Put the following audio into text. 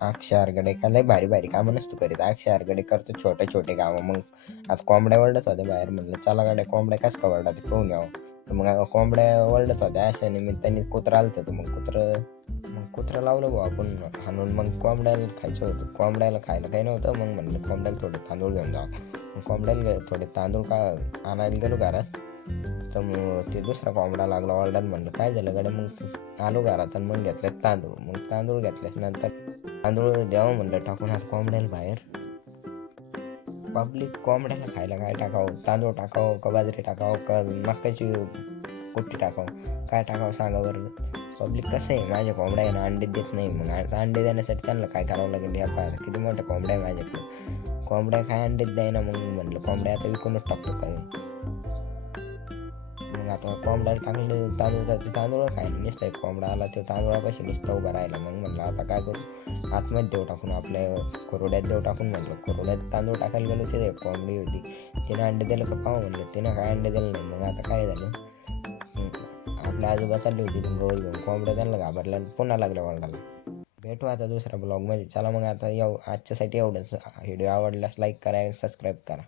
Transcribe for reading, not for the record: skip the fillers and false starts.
अक्षय आरगडे का लय भारी भारी कामं नसतो करीत. अक्षय आरगडे करतो छोटे छोटे कामं. मग आज कोंबड्या वरडत होत्या बाहेर, म्हणलं चला गाड्या कोंबड्या कस का वरडा ते पाहून यावं. तर मग कोंबड्या वरडत होत्या, अशा निमित्ताने कुत्रा आलतं. तर मग कुत्रं लावलं भाऊ आपण हाणून. मग कोंबड्याला खायचं होतं, कोंबड्याला खायला काही नव्हतं. मग म्हणलं कोंबड्याला थोडे तांदूळ घेऊन जावं. मग कोंबड्याला थोडे तांदूळ आणायला गेलो घरात. तर मग ते दुसरा कोंबडा लागला ओरडायला. म्हणलं काय झालं गाड्या. मग आलो घरात आणि मग घेतले तांदूळ. मग तांदूळ घेतल्यानंतर तांदूळ द्यावं म्हणलं टाकून हात कोंबड्याला बाहेर. पब्लिक कोंबड्याला खायला काय टाकावं, तांदूळ टाकावं का बाजरी टाकावं का मक्याची कुट्टी टाकावं, काय टाकावं सांगा बरं. पब्लिक कसं आहे, माझ्या कोंबड्या आहे ना अंडे देत नाही. मग अंडे देण्यासाठी त्यांना काय करावं लागेल या पाहायला. किती मोठ्या कोंबड्या आहे माझ्याकडे, कोंबड्या काय अंडेच द्याय ना. मग म्हणलं कोंबड्या आता विकूनच टाकतो काय. मग आता कोंबड्याला टाकलं तांदूळ, तर ते तांदूळ खायला नुसतं एक कोंबडा आला, ते तांदूळापाशी नुसतं उभा राहिला. मग म्हणलं आता काय करू, आतमध्ये देऊ टाकून आपल्या कोरड्यात देऊ टाकून. म्हणलं कोरड्यात तांदूळ टाकायला गेलो, तिथे एक कोंबडी होती. तिनं अंडे दिलं का पाहू म्हणलं, तिनं काय अंडे दिलं नाही. मग आता काय झालं, आपल्या आजोबा चालली होती गवत घेऊन, कोंबड्या त्यांना घाबरल्या आणि पुन्हा लागल्या वरडायला. भेटू आता दुसऱ्या ब्लॉगमध्ये. चला मग आता आजच्यासाठी एवढंच. व्हिडिओ आवडल्यास लाईक करा, सबस्क्राईब करा.